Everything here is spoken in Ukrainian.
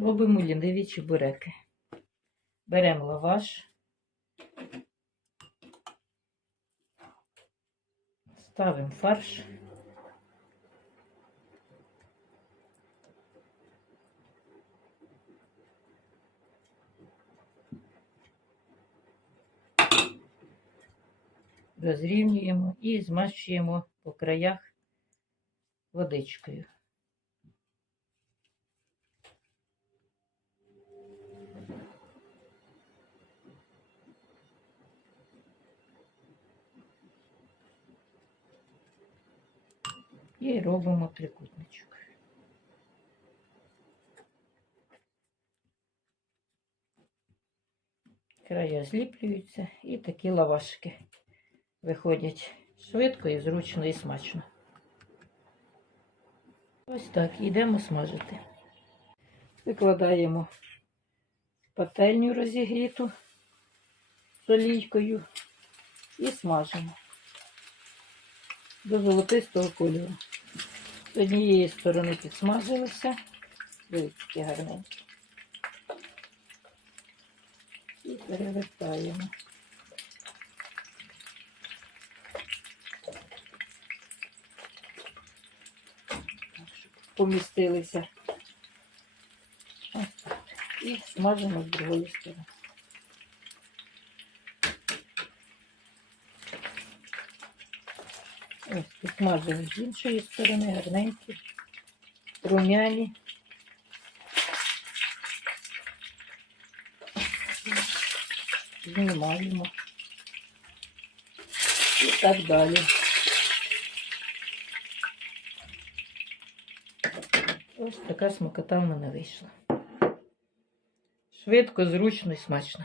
Робимо ліниві чебуреки. Беремо лаваш, ставимо фарш. Розрівнюємо і змащуємо по краях водичкою. І робимо трикутничок. Края зліплюються і такі лавашки виходять швидко і зручно і смачно. Ось так, йдемо смажити. Викладаємо пательню розігріту з олійкою і смажимо до золотистого кольору. З однієї сторони підсмажилося, дивіться, які гарненькі. І перевертаємо. Помістилися. І смажимо з другої сторони. Ось підсмажили з іншої сторони, гарненькі, румяні. Знімаємо. І так далі. Ось така смакота в мене вийшла. Швидко, зручно і смачно.